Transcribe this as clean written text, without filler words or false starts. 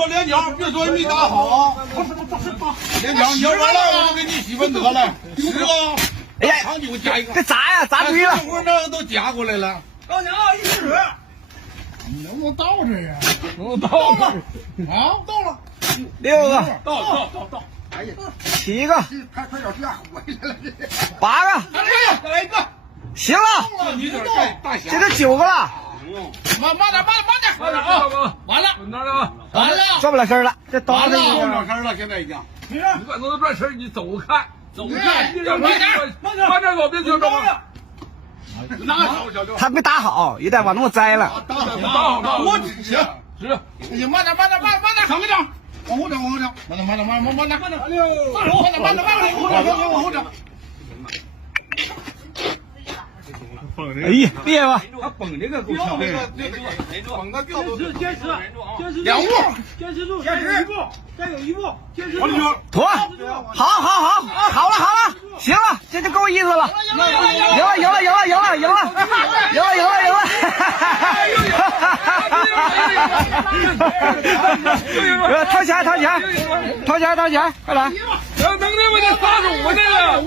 说连脚，别说没打好。连脚，你要完了，我就给你洗分得了。是吧？哎呀，长久加一个。这砸呀，砸对了。会儿那个都夹过来了。高娘1瓶水。你能不能到这呀？到了。啊，到了。 6个，到。哎呀，7个，快点下回来了这。 8个，哎呀，再来一个。行了，你这大侠。这都9个了。慢点啊！完了，哪了？完了，转不了身了，这刀子完了，转不了身了，现在已经。你管能转身，你走开，慢点，走，别去着吧。他没打好，有点往那么栽了。打好，我行。是。哎呀，慢点，省着点，往后整，慢点，慢点，往后整。哎呀，厉害吧？他绷这个够呛，绷的调度。坚持2步，坚持住，再有一步，坚持住。妥，好，行了，这就够意思了。赢了，掏钱，快来！能力我得撒手我这个。